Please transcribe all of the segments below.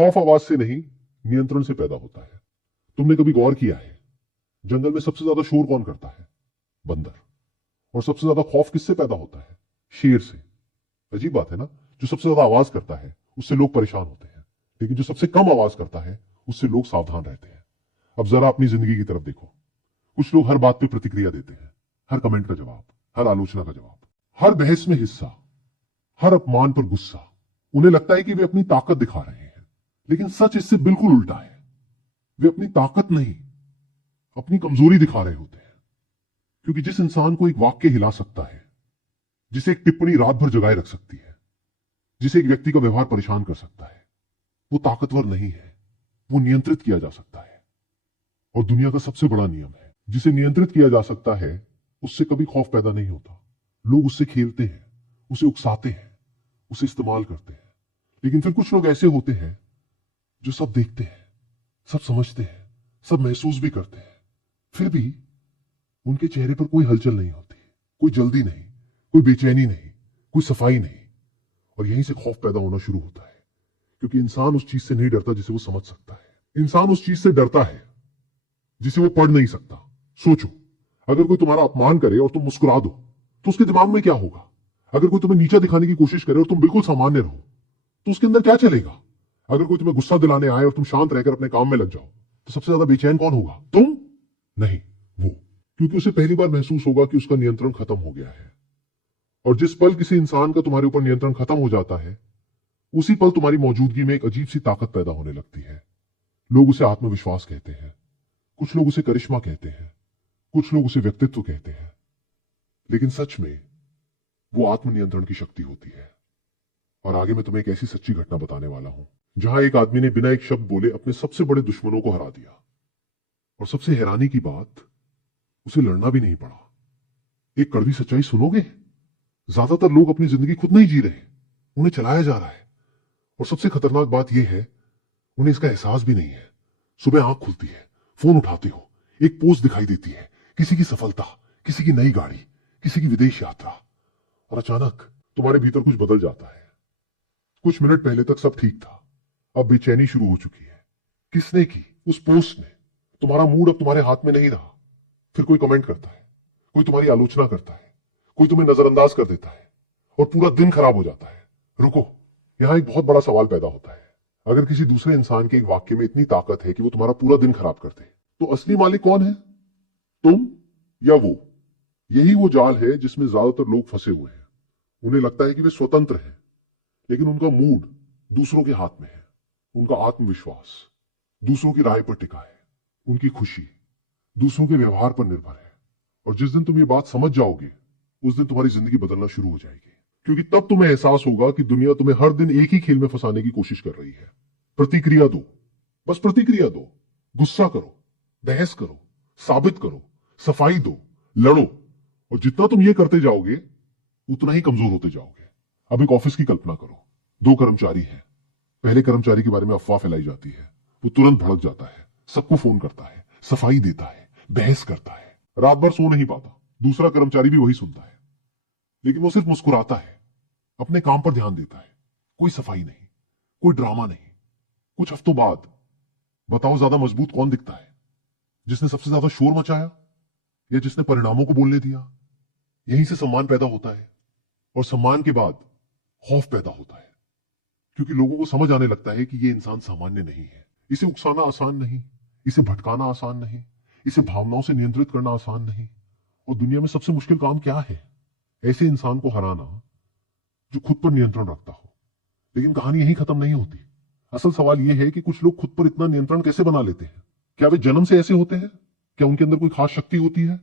खौफ आवाज से नहीं, नियंत्रण से पैदा होता है। तुमने कभी गौर किया है, जंगल में सबसे ज्यादा शोर कौन करता है? बंदर। और सबसे ज्यादा खौफ किससे पैदा होता है? शेर से। अजीब बात है ना, जो सबसे ज्यादा आवाज करता है उससे लोग परेशान होते हैं, लेकिन जो सबसे कम आवाज करता है उससे लोग सावधान रहते हैं। अब जरा अपनी जिंदगी की तरफ देखो। कुछ लोग हर बात पे प्रतिक्रिया देते हैं, हर कमेंट का जवाब, हर आलोचना का जवाब, हर बहस में हिस्सा, हर अपमान पर गुस्सा। उन्हें लगता है कि वे अपनी ताकत दिखा रहे हैं, लेकिन सच इससे बिल्कुल उल्टा है। वे अपनी ताकत नहीं, अपनी कमजोरी दिखा रहे होते हैं। क्योंकि जिस इंसान को एक वाक्य हिला सकता है, जिसे एक टिप्पणी रात भर जगाए रख सकती है, जिसे एक व्यक्ति का व्यवहार परेशान कर सकता है, वो ताकतवर नहीं है, वो नियंत्रित किया जा सकता है। और दुनिया का सबसे बड़ा नियम है, जिसे नियंत्रित किया जा सकता है उससे कभी खौफ पैदा नहीं होता। लोग उससे खेलते हैं, उसे उकसाते हैं, उसे इस्तेमाल करते हैं। लेकिन फिर कुछ लोग ऐसे होते हैं जो सब देखते हैं, सब समझते हैं, सब महसूस भी करते हैं, फिर भी उनके चेहरे पर कोई हलचल नहीं होती, कोई जल्दी नहीं, कोई बेचैनी नहीं, कोई सफाई नहीं। और यहीं से खौफ पैदा होना शुरू होता है, क्योंकि इंसान उस चीज से नहीं डरता जिसे वो समझ सकता है। इंसान उस चीज से डरता है जिसे वो पढ़ नहीं सकता। सोचो, अगर कोई तुम्हारा अपमान करे और तुम मुस्कुरा दो तो उसके दिमाग में क्या होगा? अगर कोई तुम्हें नीचा दिखाने की कोशिश करे और तुम बिल्कुल सामान्य रहो तो उसके अंदर क्या चलेगा? अगर कोई तुम्हें गुस्सा दिलाने आए और तुम शांत रहकर अपने काम में लग जाओ तो सबसे ज्यादा बेचैन कौन होगा? तुम नहीं, वो। क्योंकि उसे पहली बार महसूस होगा कि उसका नियंत्रण खत्म हो गया है। और जिस पल किसी इंसान का तुम्हारे ऊपर नियंत्रण खत्म हो जाता है, उसी पल तुम्हारी मौजूदगी में एक अजीब सी ताकत पैदा होने लगती है। लोग उसे आत्मविश्वास कहते हैं, कुछ लोग उसे करिश्मा कहते हैं, कुछ लोग उसे व्यक्तित्व कहते हैं, लेकिन सच में वो आत्मनियंत्रण की शक्ति होती है। और आगे मैं तुम्हें एक ऐसी सच्ची घटना बताने वाला हूं, जहां एक आदमी ने बिना एक शब्द बोले अपने सबसे बड़े दुश्मनों को हरा दिया। और सबसे हैरानी की बात, उसे लड़ना भी नहीं पड़ा। एक कड़वी सच्चाई सुनोगे? ज्यादातर लोग अपनी जिंदगी खुद नहीं जी रहे, उन्हें चलाया जा रहा है। और सबसे खतरनाक बात यह है, उन्हें इसका एहसास भी नहीं है। सुबह आंख खुलती है, फोन उठाते हो, एक पोस्ट दिखाई देती है, किसी की सफलता, किसी की नई गाड़ी, किसी की विदेश यात्रा, और अचानक तुम्हारे भीतर कुछ बदल जाता है। कुछ मिनट पहले तक सब ठीक था, अब बेचैनी शुरू हो चुकी है। किसने की? उस पोस्ट ने। तुम्हारा मूड अब तुम्हारे हाथ में नहीं रहा। फिर कोई कमेंट करता है, कोई तुम्हारी आलोचना करता है, कोई तुम्हें नजरअंदाज कर देता है, और पूरा दिन खराब हो जाता है। रुको, यहां एक बहुत बड़ा सवाल पैदा होता है। अगर किसी दूसरे इंसान के एक वाक्य में इतनी ताकत है कि वो तुम्हारा पूरा दिन खराब कर दे, तो असली मालिक कौन है? तुम या वो? यही वो जाल है जिसमें ज्यादातर लोग फंसे हुए हैं। उन्हें लगता है कि वे स्वतंत्र हैं, लेकिन उनका मूड दूसरों के हाथ में है। उनका आत्मविश्वास दूसरों की राय पर टिका है, उनकी खुशी दूसरों के व्यवहार पर निर्भर है। और जिस दिन तुम ये बात समझ जाओगे, उस दिन तुम्हारी जिंदगी बदलना शुरू हो जाएगी। क्योंकि तब तुम्हें एहसास होगा कि दुनिया तुम्हें हर दिन एक ही खेल में फंसाने की कोशिश कर रही है। प्रतिक्रिया दो, बस प्रतिक्रिया दो। गुस्सा करो, बहस करो, साबित करो, सफाई दो, लड़ो। और जितना तुम ये करते जाओगे, उतना ही कमजोर होते जाओगे। अब एक ऑफिस की कल्पना करो। 2 कर्मचारी हैं। पहले कर्मचारी के बारे में अफवाह फैलाई जाती है, वो तुरंत भड़क जाता है, सबको फोन करता है, सफाई देता है, बहस करता है, रात भर सो नहीं पाता। दूसरा कर्मचारी भी वही सुनता है, लेकिन वो सिर्फ मुस्कुराता है, अपने काम पर ध्यान देता है। कोई सफाई नहीं, कोई ड्रामा नहीं। कुछ हफ्तों बाद बताओ, ज्यादा मजबूत कौन दिखता है? जिसने सबसे ज्यादा शोर मचाया, या जिसने परिणामों को बोलने दिया? यहीं से सम्मान पैदा होता है, और सम्मान के बाद खौफ पैदा होता है। क्योंकि लोगों को समझ आने लगता है कि ये इंसान सामान्य नहीं है। इसे उकसाना आसान नहीं, इसे भटकाना आसान नहीं, इसे भावनाओं से नियंत्रित करना आसान नहीं। और दुनिया में सबसे मुश्किल काम क्या है? ऐसे इंसान को हराना जो खुद पर नियंत्रण रखता हो। लेकिन कहानी यहीं खत्म नहीं होती। असल सवाल यह है कि कुछ लोग खुद पर इतना नियंत्रण कैसे बना लेते हैं? क्या वे जन्म से ऐसे होते हैं? क्या उनके अंदर कोई खास शक्ति होती है?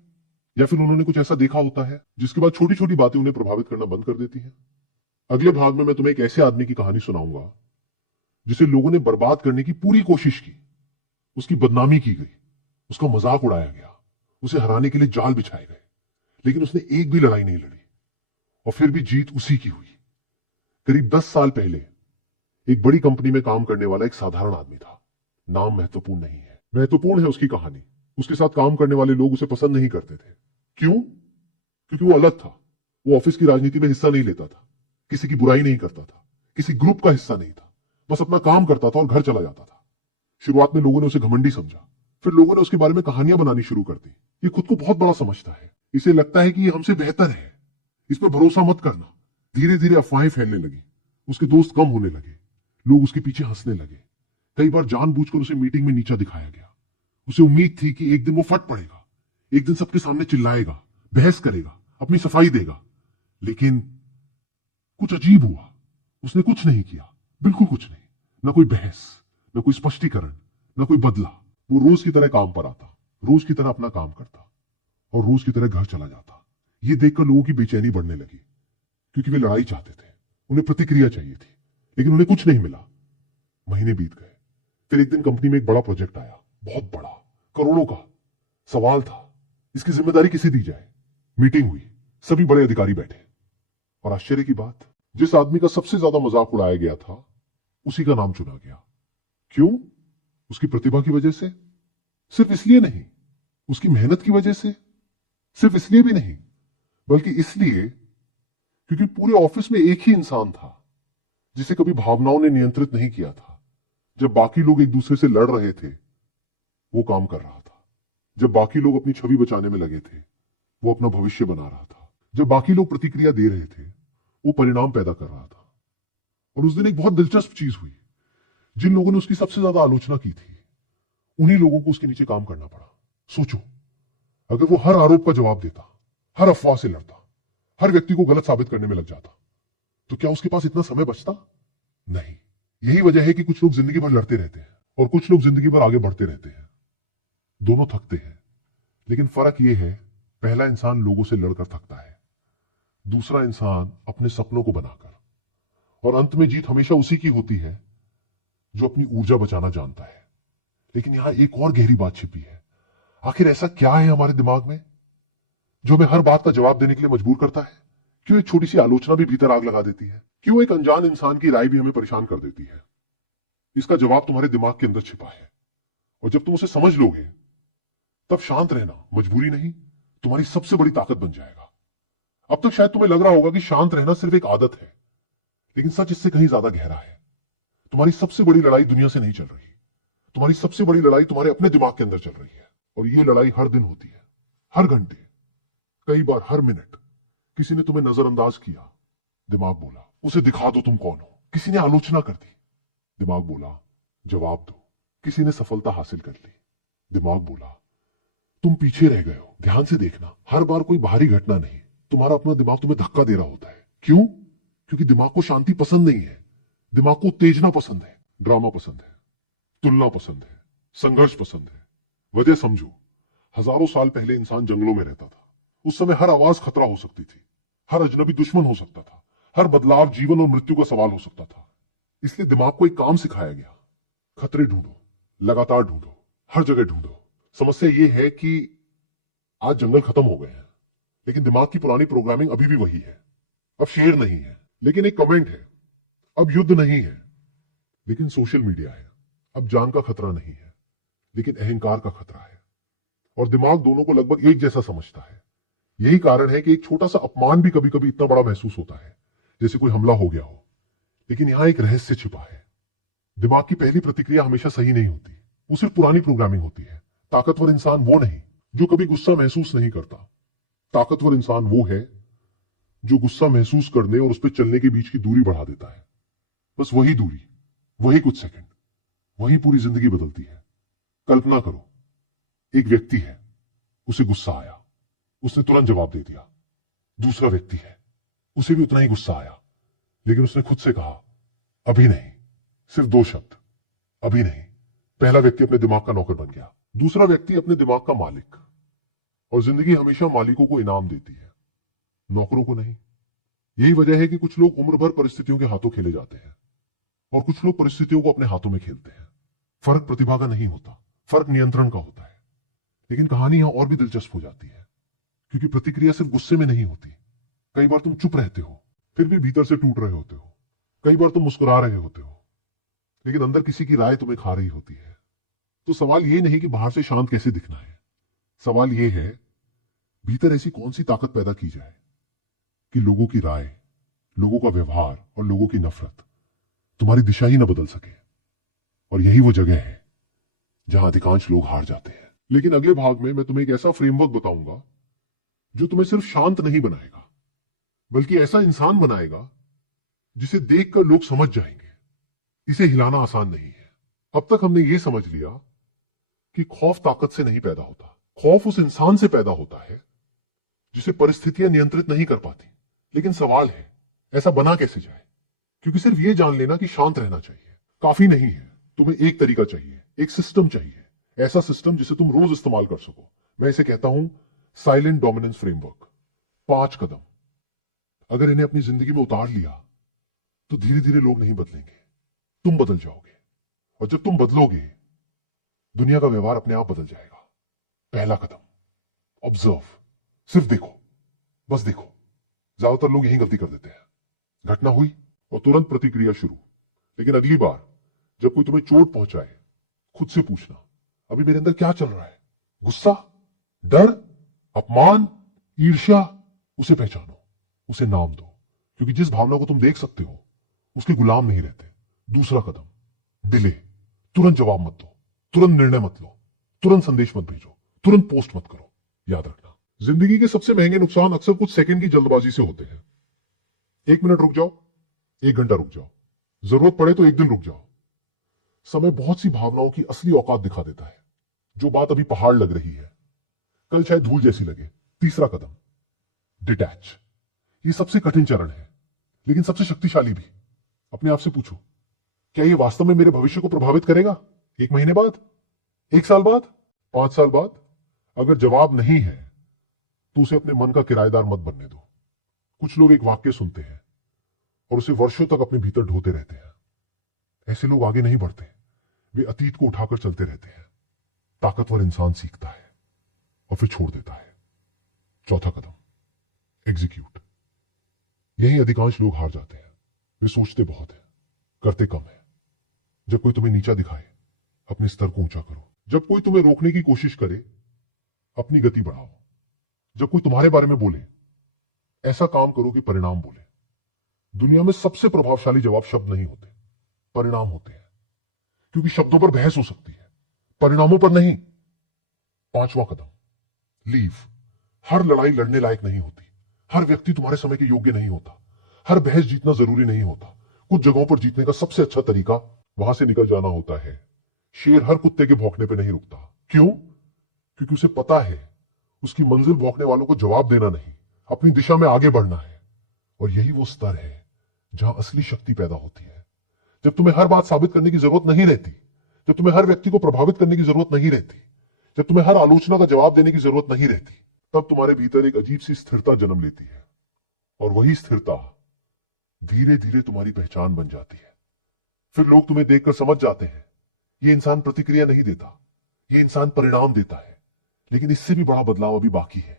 या फिर उन्होंने कुछ ऐसा देखा होता है जिसके बाद छोटी छोटी बातें उन्हें प्रभावित करना बंद कर देती हैं? अगले भाग में मैं तुम्हें एक ऐसे आदमी की कहानी सुनाऊंगा जिसे लोगों ने बर्बाद करने की पूरी कोशिश की, उसकी बदनामी की गई, उसका मजाक उड़ाया गया, उसे हराने के लिए जाल बिछाए गए, लेकिन उसने एक भी लड़ाई नहीं लड़ी, और फिर भी जीत उसी की हुई। करीब 10 साल पहले एक बड़ी कंपनी में काम करने वाला एक साधारण आदमी था। नाम महत्वपूर्ण नहीं है, महत्वपूर्ण है उसकी कहानी। उसके साथ काम करने वाले लोग उसे पसंद नहीं करते थे। क्यों? क्योंकि वो अलग था। वो ऑफिस की राजनीति में हिस्सा नहीं लेता था, किसी की बुराई नहीं करता था, किसी ग्रुप का हिस्सा नहीं था। बस अपना काम करता था और घर चला जाता था। शुरुआत में लोगों ने उसे घमंडी समझा, फिर लोगों ने उसके बारे में कहानियां बनानी शुरू कर दी। ये खुद को बहुत बड़ा समझता है, इसे लगता है कि ये हमसे बेहतर है, इस पर भरोसा मत करना। धीरे धीरे अफवाहें फैलने लगी, उसके दोस्त कम होने लगे, लोग उसके पीछे हंसने लगे। कई बार जानबूझकर उसे मीटिंग में नीचा दिखाया गया। उसे उम्मीद थी कि एक दिन वो फट पड़ेगा, एक दिन सबके सामने चिल्लाएगा, बहस करेगा, अपनी सफाई देगा। लेकिन कुछ अजीब हुआ, उसने कुछ नहीं किया, बिल्कुल कुछ नहीं। न कोई बहस, न कोई स्पष्टीकरण, न कोई बदला। वो रोज की तरह काम पर आता, रोज की तरह अपना काम करता और रोज की तरह घर चला जाता। ये देखकर लोगों की बेचैनी बढ़ने लगी, क्योंकि वे लड़ाई चाहते थे, उन्हें प्रतिक्रिया चाहिए थी, लेकिन उन्हें कुछ नहीं मिला। महीने बीत गए। फिर एक दिन कंपनी में एक बड़ा प्रोजेक्ट आया, बहुत बड़ा, करोड़ों का। सवाल था, इसकी जिम्मेदारी किसे दी जाए। मीटिंग हुई, सभी बड़े अधिकारी बैठे, और आश्चर्य की बात, जिस आदमी का सबसे ज्यादा मजाक उड़ाया गया था, उसी का नाम चुना गया। क्यों? उसकी प्रतिभा की वजह से? सिर्फ इसलिए नहीं। उसकी मेहनत की वजह से? सिर्फ इसलिए भी नहीं, बल्कि इसलिए क्योंकि पूरे ऑफिस में एक ही इंसान था जिसे कभी भावनाओं ने नियंत्रित नहीं किया था। जब बाकी लोग एक दूसरे से लड़ रहे थे, वो काम कर रहा था। जब बाकी लोग अपनी छवि बचाने में लगे थे, वो अपना भविष्य बना रहा था। जब बाकी लोग प्रतिक्रिया दे रहे थे, वो परिणाम पैदा कर रहा था। और उस दिन एक बहुत दिलचस्प चीज हुई। जिन लोगों ने उसकी सबसे ज्यादा आलोचना की थी, उन्हीं लोगों को उसके नीचे काम करना पड़ा। सोचो, अगर वो हर आरोप का जवाब देता, हर अफवाह से लड़ता, हर व्यक्ति को गलत साबित करने में लग जाता, तो क्या उसके पास इतना समय बचता? नहीं। यही वजह है कि कुछ लोग जिंदगी भर लड़ते रहते हैं और कुछ लोग जिंदगी भर आगे बढ़ते रहते हैं। दोनों थकते हैं, लेकिन फर्क यह है, पहला इंसान लोगों से लड़कर थकता है, दूसरा इंसान अपने सपनों को बनाकर। और अंत में जीत हमेशा उसी की होती है जो अपनी ऊर्जा बचाना जानता है। लेकिन यहां एक और गहरी बात छिपी है। आखिर ऐसा क्या है हमारे दिमाग में जो हमें हर बात का जवाब देने के लिए मजबूर करता है? क्यों एक छोटी सी आलोचना भी भीतर आग लगा देती है? क्यों एक अनजान इंसान की राय भी हमें परेशान कर देती है? इसका जवाब तुम्हारे दिमाग के अंदर छिपा है, और जब तुम उसे समझ लोगे, तब शांत रहना मजबूरी नहीं, तुम्हारी सबसे बड़ी ताकत बन जाएगा। अब तक शायद तुम्हें लग रहा होगा कि शांत रहना सिर्फ एक आदत है, लेकिन सच इससे कहीं ज्यादा गहरा है। तुम्हारी सबसे बड़ी लड़ाई दुनिया से नहीं चल रही, तुम्हारी सबसे बड़ी लड़ाई तुम्हारे अपने दिमाग के अंदर चल रही है। और ये लड़ाई हर दिन होती है, हर घंटे, कई बार हर मिनट। किसी ने तुम्हें नजरअंदाज किया, दिमाग बोला उसे दिखा दो तुम कौन हो। किसी ने आलोचना कर दी, दिमाग बोला जवाब दो। किसी ने सफलता हासिल कर ली, दिमाग बोला तुम पीछे रह गए हो, ध्यान से देखना। हर बार कोई बाहरी घटना नहीं, तुम्हारा अपना दिमाग तुम्हें धक्का दे रहा होता है। क्यों? क्योंकि दिमाग को शांति पसंद नहीं है, दिमाग को उत्तेजना पसंद है, ड्रामा पसंद है, तुलना पसंद है, संघर्ष पसंद है। वजह समझो, हजारों साल पहले इंसान जंगलों में रहता था। उस समय हर आवाज खतरा हो सकती थी, हर अजनबी दुश्मन हो सकता था, हर बदलाव जीवन और मृत्यु का सवाल हो सकता था। इसलिए दिमाग को एक काम सिखाया गया, खतरे ढूंढो, लगातार ढूंढो, हर जगह ढूंढो। समस्या यह है कि आज जंगल खत्म हो गए हैं, लेकिन दिमाग की पुरानी प्रोग्रामिंग अभी भी वही है। अब शेर नहीं है, लेकिन एक कमेंट है। अब युद्ध नहीं है, लेकिन सोशल मीडिया है। अब जान का खतरा नहीं है, लेकिन अहंकार का खतरा है। और दिमाग दोनों को लगभग एक जैसा समझता है। यही कारण है कि एक छोटा सा अपमान भी कभी कभी इतना बड़ा महसूस होता है, जैसे कोई हमला हो गया हो। लेकिन यहां एक रहस्य छिपा है। दिमाग की पहली प्रतिक्रिया हमेशा सही नहीं होती, वो सिर्फ पुरानी प्रोग्रामिंग होती है। ताकतवर इंसान वो नहीं जो कभी गुस्सा महसूस नहीं करता। ताकतवर इंसान वो है जो गुस्सा महसूस करने और उस पर चलने के बीच की दूरी बढ़ा देता है। बस वही दूरी, वही कुछ सेकंड, वही पूरी जिंदगी बदलती है। कल्पना करो, एक व्यक्ति है, उसे गुस्सा आया, उसने तुरंत जवाब दे दिया। दूसरा व्यक्ति है, उसे भी उतना ही गुस्सा आया, लेकिन उसने खुद से कहा अभी नहीं। सिर्फ 2 शब्द, अभी नहीं। पहला व्यक्ति अपने दिमाग का नौकर बन गया, दूसरा व्यक्ति अपने दिमाग का मालिक। और जिंदगी हमेशा मालिकों को इनाम देती है, नौकरों को नहीं। यही वजह है कि कुछ लोग उम्र भर परिस्थितियों के हाथों खेले जाते हैं और कुछ लोग परिस्थितियों को अपने हाथों में खेलते हैं। फर्क प्रतिभा का नहीं होता, फर्क नियंत्रण का होता है। लेकिन कहानी यहां और भी दिलचस्प हो जाती है, क्योंकि प्रतिक्रिया सिर्फ गुस्से में नहीं होती। कई बार तुम चुप रहते हो, फिर भी भीतर से टूट रहे होते हो। कई बार तुम मुस्कुरा रहे होते हो, लेकिन अंदर किसी की राय तुम्हें खा रही होती है। तो सवाल यह नहीं कि बाहर से शांत कैसे दिखना है, सवाल यह है भीतर ऐसी कौन सी ताकत पैदा की जाए कि लोगों की राय, लोगों का व्यवहार और लोगों की नफरत तुम्हारी दिशा ही ना बदल सके। और यही वो जगह है जहां अधिकांश लोग हार जाते हैं। लेकिन अगले भाग में मैं तुम्हें एक ऐसा फ्रेमवर्क बताऊंगा जो तुम्हें सिर्फ शांत नहीं बनाएगा, बल्कि ऐसा इंसान बनाएगा जिसे देखकर लोग समझ जाएंगे इसे हिलाना आसान नहीं है। अब तक हमने ये समझ लिया कि खौफ ताकत से नहीं पैदा होता, खौफ उस इंसान से पैदा होता है जिसे परिस्थितियां नियंत्रित नहीं कर पाती। लेकिन सवाल है, ऐसा बना कैसे जाए? क्योंकि सिर्फ ये जान लेना कि शांत रहना चाहिए काफी नहीं है। तुम्हें एक तरीका चाहिए, एक सिस्टम चाहिए, ऐसा सिस्टम जिसे तुम रोज इस्तेमाल कर सको। मैं इसे कहता हूं साइलेंट डोमिनेंस फ्रेमवर्क। 5 कदम। अगर इन्हें अपनी जिंदगी में उतार लिया तो धीरे धीरे लोग नहीं बदलेंगे, तुम बदल जाओगे। और जब तुम बदलोगे, दुनिया का व्यवहार अपने आप बदल जाएगा। पहला कदम, ऑब्जर्व। सिर्फ देखो, बस देखो। ज्यादातर लोग यही गलती कर देते हैं। घटना हुई और तुरंत प्रतिक्रिया शुरू। लेकिन अगली बार जब कोई तुम्हें चोट पहुंचाए, खुद से पूछना, अभी मेरे अंदर क्या चल रहा है? गुस्सा, डर, अपमान, ईर्ष्या? उसे पहचानो, उसे नाम दो। क्योंकि जिस भावना को तुम देख सकते हो उसके गुलाम नहीं रहते। दूसरा कदम, डिले। तुरंत जवाब मत दो, तुरंत निर्णय मत लो, तुरंत संदेश मत भेजो, तुरंत पोस्ट मत करो। याद रखना, जिंदगी के सबसे महंगे नुकसान अक्सर कुछ सेकंड की जल्दबाजी से होते हैं। 1 मिनट रुक जाओ, 1 घंटा रुक जाओ, जरूरत पड़े तो 1 दिन रुक जाओ। समय बहुत सी भावनाओं की असली औकात दिखा देता है। जो बात अभी पहाड़ लग रही है, कल शायद धूल जैसी लगे। तीसरा कदम, डिटैच। ये सबसे कठिन चरण है, लेकिन सबसे शक्तिशाली भी। अपने आप से पूछो, क्या ये वास्तव में मेरे भविष्य को प्रभावित करेगा? 1 महीने बाद, 1 साल बाद, 5 साल बाद? अगर जवाब नहीं है तो उसे अपने मन का किराएदार मत बनने दो। कुछ लोग एक वाक्य सुनते हैं और उसे वर्षों तक अपने भीतर ढोते रहते हैं। ऐसे लोग आगे नहीं बढ़ते, वे अतीत को उठाकर चलते रहते हैं। ताकतवर इंसान सीखता है और फिर छोड़ देता है। चौथा कदम, एग्जीक्यूट। यही अधिकांश लोग हार जाते हैं। वे सोचते बहुत है, करते कम है। जब कोई तुम्हें नीचा दिखाए, अपने स्तर को ऊंचा करो। जब कोई तुम्हें रोकने की कोशिश करे, अपनी गति बढ़ाओ। जब कोई तुम्हारे बारे में बोले, ऐसा काम करो कि परिणाम बोले। दुनिया में सबसे प्रभावशाली जवाब शब्द नहीं होते, परिणाम होते हैं। क्योंकि शब्दों पर बहस हो सकती है, परिणामों पर नहीं। 5वां कदम, लीव। हर लड़ाई लड़ने लायक नहीं होती, हर व्यक्ति तुम्हारे समय के योग्य नहीं होता, हर बहस जीतना जरूरी नहीं होता। कुछ जगहों पर जीतने का सबसे अच्छा तरीका वहां से निकल जाना होता है। शेर हर कुत्ते के भौंकने पर नहीं रुकता। क्यों? क्योंकि उसे पता है उसकी मंजिल भौंकने वालों को जवाब देना नहीं, अपनी दिशा में आगे बढ़ना है। और यही वो स्तर है जहां असली शक्ति पैदा होती है। जब तुम्हें हर बात साबित करने की जरूरत नहीं रहती, जब तुम्हें हर व्यक्ति को प्रभावित करने की जरूरत नहीं रहती, जब तुम्हें हर आलोचना का जवाब देने की जरूरत नहीं रहती, तब तुम्हारे भीतर एक अजीब सी स्थिरता जन्म लेती है। और वही स्थिरता धीरे धीरे तुम्हारी पहचान बन जाती है। फिर लोग तुम्हें देखकर समझ जाते हैं, ये इंसान प्रतिक्रिया नहीं देता, ये इंसान परिणाम देता है। लेकिन इससे भी बड़ा बदलाव अभी बाकी है।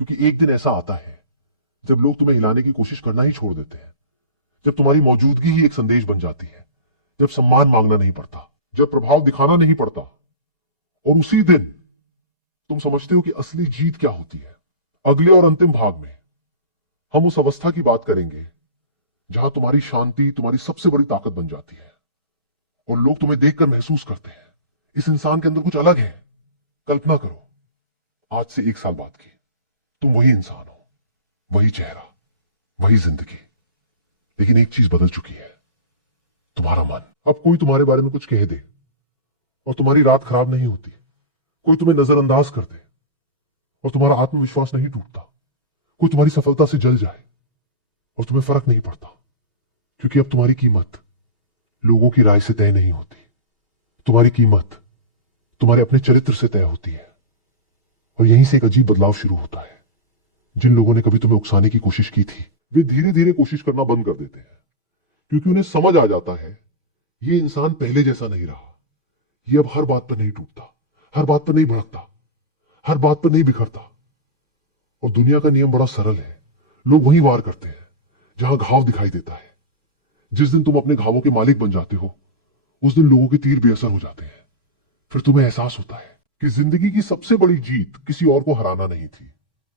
क्योंकि एक दिन ऐसा आता है जब लोग तुम्हें हिलाने की कोशिश करना ही छोड़ देते हैं, जब तुम्हारी मौजूदगी ही एक संदेश बन जाती है, जब सम्मान मांगना नहीं पड़ता, जब प्रभाव दिखाना नहीं पड़ता। और उसी दिन तुम समझते हो कि असली जीत क्या होती है। अगले और अंतिम भाग में हम उस अवस्था की बात करेंगे जहां तुम्हारी शांति तुम्हारी सबसे बड़ी ताकत बन जाती है और लोग तुम्हें देखकर महसूस करते हैं, इस इंसान के अंदर कुछ अलग है। कल्पना करो, आज से 1 साल बाद की तुम वही इंसान हो, वही चेहरा, वही जिंदगी। लेकिन एक चीज बदल चुकी है, तुम्हारा मन। अब कोई तुम्हारे बारे में कुछ कह दे और तुम्हारी रात खराब नहीं होती, कोई तुम्हें नजरअंदाज कर दे और तुम्हारा आत्मविश्वास नहीं टूटता, कोई तुम्हारी सफलता से जल जाए और तुम्हें फर्क नहीं पड़ता। क्योंकि अब तुम्हारी कीमत लोगों की राय से तय नहीं होती, तुम्हारी कीमत तुम्हारे अपने चरित्र से तय होती है। और यहीं से एक अजीब बदलाव शुरू होता है। जिन लोगों ने कभी तुम्हें उकसाने की कोशिश की थी, वे धीरे धीरे कोशिश करना बंद कर देते हैं। क्योंकि उन्हें समझ आ जाता है ये इंसान पहले जैसा नहीं रहा। ये अब हर बात पर नहीं टूटता, हर बात पर नहीं भड़कता, हर बात पर नहीं बिखरता। और दुनिया का नियम बड़ा सरल है, लोग वहीं वार करते हैं जहां घाव दिखाई देता है। जिस दिन तुम अपने घावों के मालिक बन जाते हो, उस दिन लोगों के तीर बेअसर हो जाते हैं। फिर तुम्हें एहसास होता है कि जिंदगी की सबसे बड़ी जीत किसी और को हराना नहीं थी,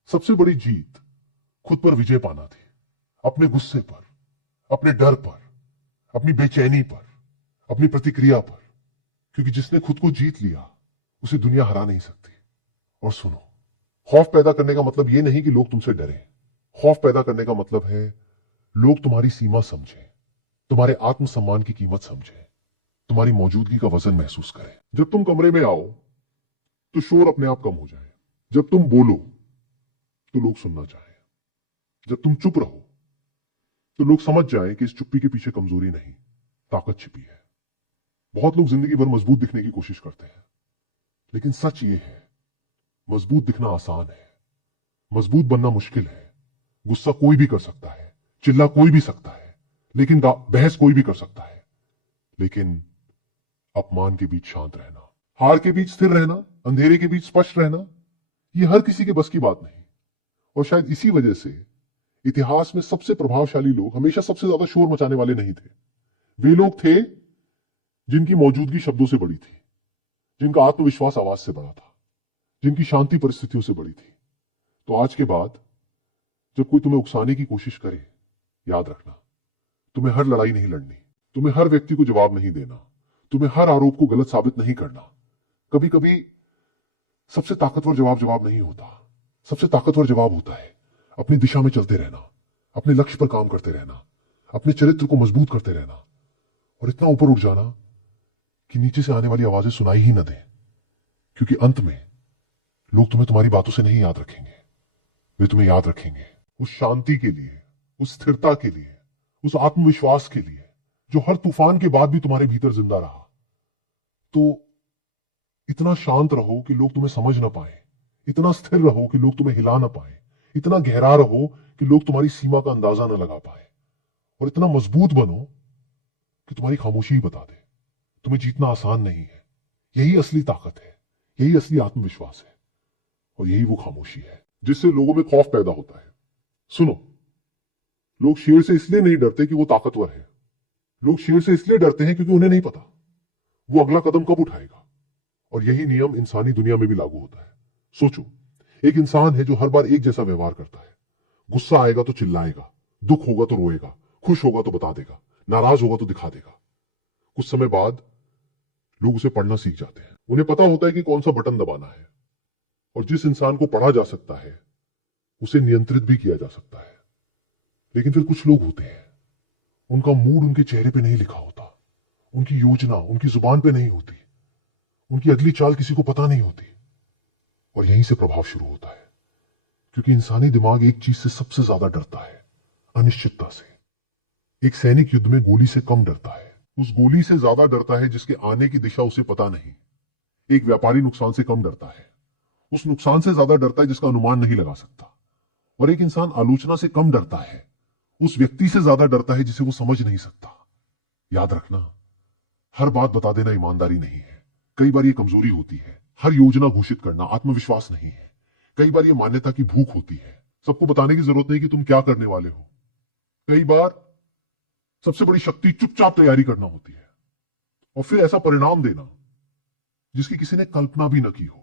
सबसे बड़ी जीत खुद पर विजय पाना थी। अपने गुस्से पर, अपने डर पर, अपनी बेचैनी पर, अपनी प्रतिक्रिया पर, क्योंकि जिसने खुद को जीत लिया उसे दुनिया हरा नहीं सकती। और सुनो, खौफ पैदा करने का मतलब यह नहीं कि लोग तुमसे डरें। खौफ पैदा करने का मतलब है लोग तुम्हारी सीमा समझें, तुम्हारे आत्मसम्मान की कीमत समझें, तुम्हारी मौजूदगी का वजन महसूस करें। जब तुम कमरे में आओ तो शोर अपने आप कम हो जाए। जब तुम बोलो तो लोग सुनना चाहें। जब तुम चुप रहो तो लोग समझ जाएं कि इस चुप्पी के पीछे कमजोरी नहीं, ताकत छिपी है। बहुत लोग जिंदगी भर मजबूत दिखने की कोशिश करते हैं, लेकिन सच ये है, मजबूत दिखना आसान है, मजबूत बनना मुश्किल है। गुस्सा कोई भी कर सकता है, चिल्ला कोई भी सकता है, लेकिन बहस कोई भी कर सकता है, लेकिन अपमान के बीच शांत रहना, हार के बीच स्थिर रहना, अंधेरे के बीच स्पष्ट रहना, यह हर किसी के बस की बात नहीं। और शायद इसी वजह से इतिहास में सबसे प्रभावशाली लोग हमेशा सबसे ज्यादा शोर मचाने वाले नहीं थे। वे लोग थे जिनकी मौजूदगी शब्दों से बड़ी थी, जिनका आत्मविश्वास आवाज से बड़ा था, जिनकी शांति परिस्थितियों से बड़ी थी। तो आज के बाद जब कोई तुम्हें उकसाने की कोशिश करे, याद रखना, तुम्हें हर लड़ाई नहीं लड़नी, तुम्हें हर व्यक्ति को जवाब नहीं देना, तुम्हें हर आरोप को गलत साबित नहीं करना। कभी कभी सबसे ताकतवर जवाब नहीं होता। सबसे ताकतवर जवाब होता है अपनी दिशा में चलते रहना, अपने लक्ष्य पर काम करते रहना, अपने चरित्र को मजबूत करते रहना, और इतना ऊपर उठ जाना कि नीचे से आने वाली आवाजें सुनाई ही न दें। क्योंकि अंत में लोग तुम्हें तुम्हारी बातों से नहीं याद रखेंगे, वे तुम्हें याद रखेंगे उस शांति के लिए, उस स्थिरता के लिए, उस आत्मविश्वास के लिए जो हर तूफान के बाद भी तुम्हारे भीतर जिंदा रहा। तो इतना शांत रहो कि लोग तुम्हें समझ ना पाए, इतना स्थिर रहो कि लोग तुम्हें हिला ना पाए, इतना गहरा रहो कि लोग तुम्हारी सीमा का अंदाजा ना लगा पाए, और इतना मजबूत बनो कि तुम्हारी खामोशी ही बता दे तुम्हें जीतना आसान नहीं है। यही असली ताकत है, यही असली आत्मविश्वास है, और यही वो खामोशी है जिससे लोगों में खौफ पैदा होता है। सुनो, लोग शेर से इसलिए नहीं डरते कि वो ताकतवर है, लोग शेर से इसलिए डरते हैं क्योंकि उन्हें नहीं पता वो अगला कदम कब उठाएगा। और यही नियम इंसानी दुनिया में भी लागू होता है। सोचो, एक इंसान है जो हर बार एक जैसा व्यवहार करता है। गुस्सा आएगा तो चिल्लाएगा, दुख होगा तो रोएगा, खुश होगा तो बता देगा, नाराज होगा तो दिखा देगा। कुछ समय बाद लोग उसे पढ़ना सीख जाते हैं। उन्हें पता होता है कि कौन सा बटन दबाना है, और जिस इंसान को पढ़ा जा सकता है उसे नियंत्रित भी किया जा सकता है। लेकिन फिर कुछ लोग होते हैं, उनका मूड उनके चेहरे पे नहीं लिखा होता, उनकी योजना उनकी जुबान पे नहीं होती, उनकी अगली चाल किसी को पता नहीं होती, और यहीं से प्रभाव शुरू होता है। क्योंकि इंसानी दिमाग एक चीज से सबसे ज्यादा डरता है, अनिश्चितता से। एक सैनिक युद्ध में गोली से कम डरता है, उस गोली से ज्यादा डरता है जिसके आने की दिशा उसे पता नहीं। एक व्यापारी नुकसान से कम डरता है, उस नुकसान से ज्यादा डरता है जिसका अनुमान नहीं लगा सकता। और एक इंसान आलोचना से कम डरता है, उस व्यक्ति से ज्यादा डरता है जिसे वो समझ नहीं सकता। याद रखना, हर बात बता देना ईमानदारी नहीं है, कई बार ये कमजोरी होती है। हर योजना घोषित करना आत्मविश्वास नहीं है, कई बार ये मान्यता की भूख होती है। सबको बताने की जरूरत नहीं कि तुम क्या करने वाले हो। कई बार सबसे बड़ी शक्ति चुपचाप तैयारी करना होती है, और फिर ऐसा परिणाम देना जिसकी किसी ने कल्पना भी न की हो।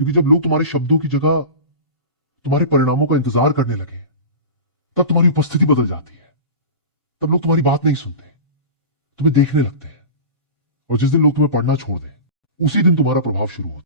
क्योंकि जब लोग तुम्हारे शब्दों की जगह तुम्हारे परिणामों का इंतजार करने लगे, तब तुम्हारी उपस्थिति बदल जाती है। तब लोग तुम्हारी बात नहीं सुनते, तुम्हें देखने लगते हैं। और जिस दिन लोग तुम्हें पढ़ना छोड़ दें, उसी दिन तुम्हारा प्रभाव शुरू होता है।